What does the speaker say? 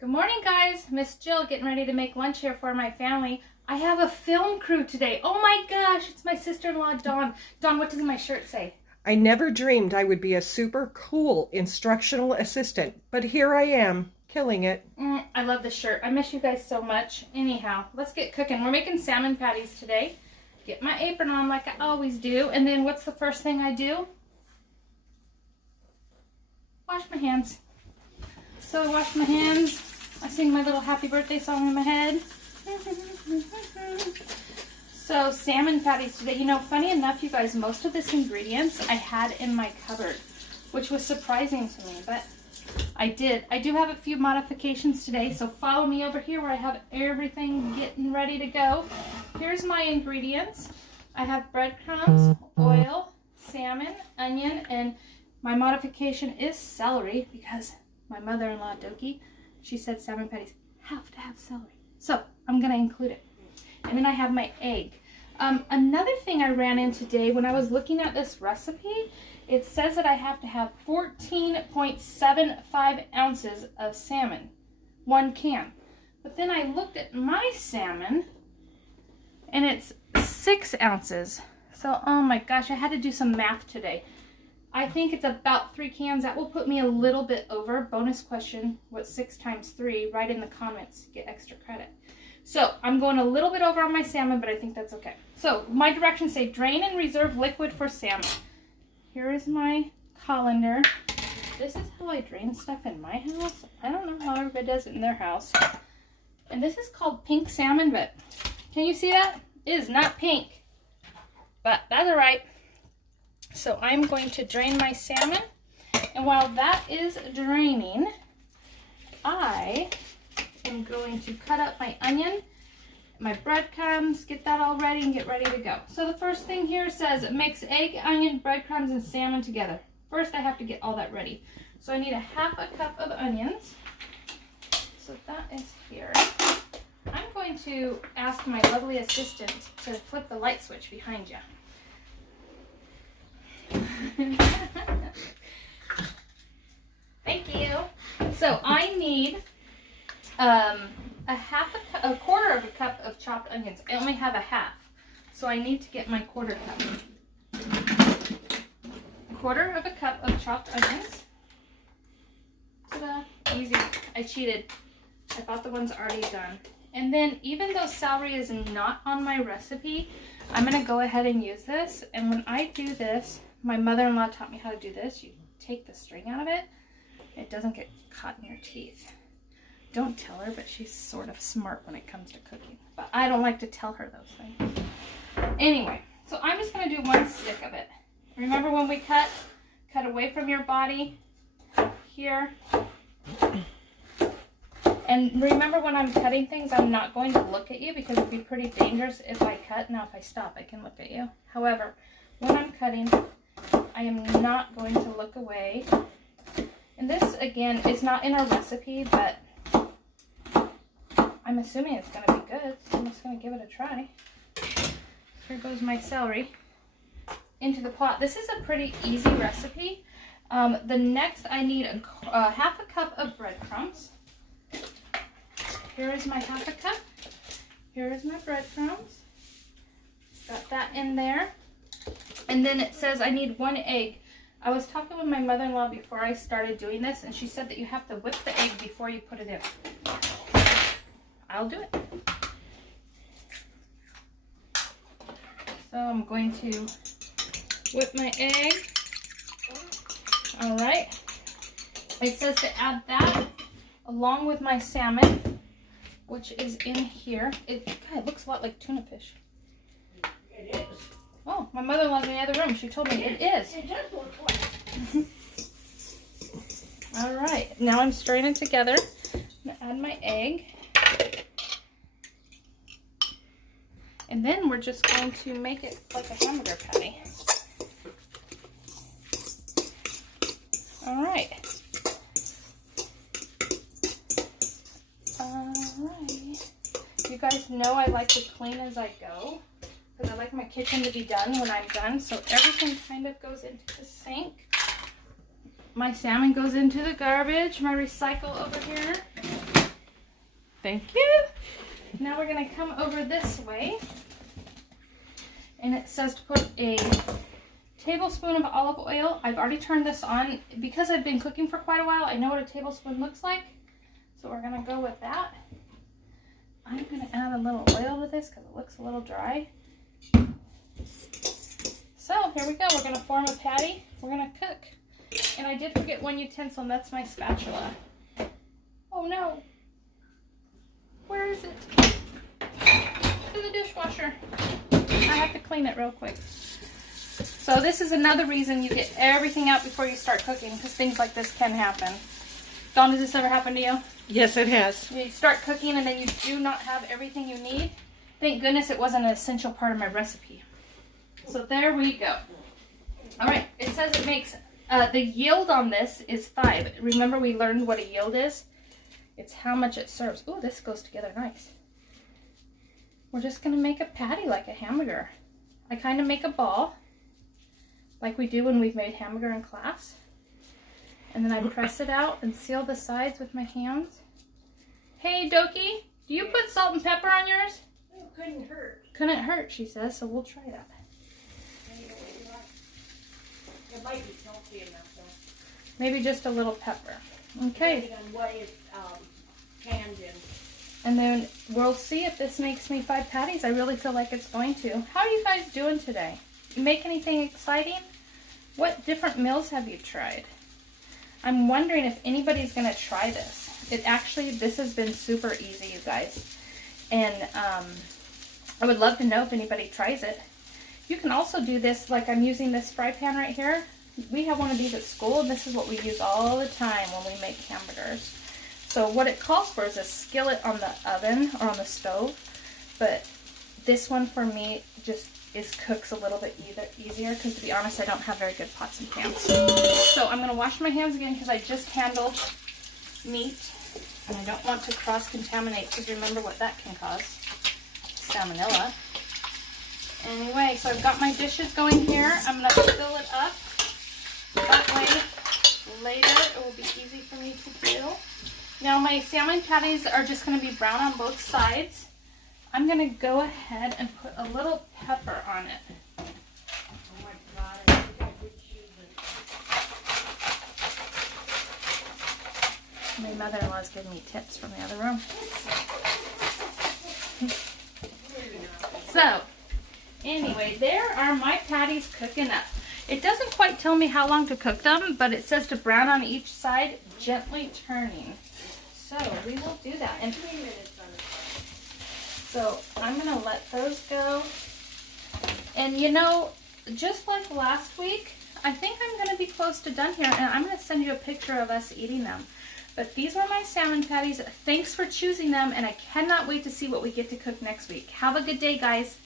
Good morning, guys. Miss Jill getting ready to make lunch here for my family. I have a film crew today. Oh my gosh, it's my sister-in-law, Dawn. Dawn, what does my shirt say? I never dreamed I would be a super cool instructional assistant, but here I am, killing it. I love this shirt. I miss you guys so much. Anyhow, let's get cooking. We're making salmon patties today. Get my apron on like I always do. And then what's the first thing I do? Wash my hands. So I wash my hands. I sing my little happy birthday song in my head. So salmon patties today. You know, funny enough, you guys, most of this ingredients I had in my cupboard, which was surprising to me, but I did. I do have a few modifications today, so follow me over here where I have everything getting ready to go. Here's my ingredients. I have breadcrumbs, oil, salmon, onion, and my modification is celery because my mother-in-law, Doki, she said salmon patties have to have celery. So I'm going to include it. And then I have my egg. Another thing I ran in today when I was looking at this recipe, it says that I have to have 14.75 ounces of salmon, 1 can. But then I looked at my salmon and it's 6 ounces. So, oh my gosh, I had to do some math today. I think it's about 3 cans. That will put me a little bit over. Bonus question, what's 6 times 3? Write in the comments, get extra credit. So I'm going a little bit over on my salmon, but I think that's okay. So my directions say drain and reserve liquid for salmon. Here is my colander. This is how I drain stuff in my house. I don't know how everybody does it in their house. And this is called pink salmon, but can you see that? It is not pink, but that's all right. So I'm going to drain my salmon, and while that is draining, I am going to cut up my onion, my breadcrumbs, get that all ready and get ready to go. So the first thing here says mix egg, onion, breadcrumbs, and salmon together. First I have to get all that ready. So I need a half a cup of onions. So that is here. I'm going to ask my lovely assistant to flip the light switch behind you. Thank you. So I need a quarter of a cup of chopped onions. I only have a half, so I need to get my quarter cup. Quarter of a cup of chopped onions. Ta-da! Easy. I cheated. I bought the ones already done. And then, even though celery is not on my recipe, I'm going to go ahead and use this. And when I do this, my mother-in-law taught me how to do this. You take the string out of it. It doesn't get caught in your teeth. Don't tell her, but she's sort of smart when it comes to cooking. But I don't like to tell her those things. Anyway, so I'm just going to do 1 stick of it. Remember when we cut away from your body here. And remember when I'm cutting things, I'm not going to look at you because it'd be pretty dangerous if I cut. Now if I stop, I can look at you. However, when I'm cutting, I am not going to look away. And this, again, is not in our recipe, but I'm assuming it's going to be good. So I'm just going to give it a try. Here goes my celery into the pot. This is a pretty easy recipe. The next, I need a half a cup of breadcrumbs. Here is my half a cup. Here is my breadcrumbs. Got that in there. And then it says I need 1 egg. I was talking with my mother-in-law before I started doing this, and she said that you have to whip the egg before you put it in. I'll do it. So I'm going to whip my egg. All right. It says to add that along with my salmon, which is in here. God, it looks a lot like tuna fish. It is. Oh, my mother-in-law's in the other room. She told me it is. It does look like. All right, now I'm straining together. I'm gonna add my egg. And then we're just going to make it like a hamburger patty. All right. All right. You guys know I like to clean as I go, because I like my kitchen to be done when I'm done, so everything kind of goes into the sink. My salmon goes into the garbage, my recycle over here. Thank you. Now we're gonna come over this way. And it says to put a tablespoon of olive oil. I've already turned this on. Because I've been cooking for quite a while, I know what a tablespoon looks like. So we're gonna go with that. I'm gonna add a little oil to this because it looks a little dry. So here we go. We're gonna form a patty. We're gonna cook. And I did forget one utensil, and that's my spatula. Oh no. Where is it? To the dishwasher. I have to clean it real quick. So this is another reason you get everything out before you start cooking, because things like this can happen. Dawn, has this ever happened to you? Yes, it has. You start cooking and then you do not have everything you need. Thank goodness it wasn't an essential part of my recipe. So there we go. All right, it says it makes, the yield on this is 5. Remember we learned what a yield is? It's how much it serves. Ooh, this goes together nice. We're just gonna make a patty like a hamburger. I kind of make a ball, like we do when we've made hamburger in class. And then I press it out and seal the sides with my hands. Hey, Doki, do you put salt and pepper on yours? Oh, couldn't hurt. Couldn't hurt, she says, so we'll try that. It might be salty enough though. Maybe just a little pepper. Okay, Depending on what it's canned in. and then we'll see if this makes me 5 patties. I really feel like it's going to. How are you guys doing today? You make anything exciting? What different meals have you tried? I'm wondering if anybody's gonna try this. This has been super easy, you guys. And I would love to know if anybody tries it. You can also do this, like I'm using this fry pan right here. We have one of these at school, and this is what we use all the time when we make hamburgers. So what it calls for is a skillet on the oven or on the stove. But this one for me just cooks a little bit easier, because to be honest, I don't have very good pots and pans. So I'm going to wash my hands again because I just handled meat and I don't want to cross-contaminate, because remember what that can cause. Salmonella. Anyway, so I've got my dishes going here. I'm going to fill it up. That way later it will be easy for me to do. Now my salmon patties are just going to be brown on both sides. I'm going to go ahead and put a little pepper on it. Oh my God, I think I would choose it. My mother-in-law's giving me tips from the other room. So, anyway, there are my patties cooking up. It doesn't quite tell me how long to cook them, but it says to brown on each side, gently turning. So, we will do that. And 3 minutes on it. so, I'm going to let those go. And you know, just like last week, I think I'm going to be close to done here, and I'm going to send you a picture of us eating them. But these were my salmon patties. Thanks for choosing them, and I cannot wait to see what we get to cook next week. Have a good day, guys.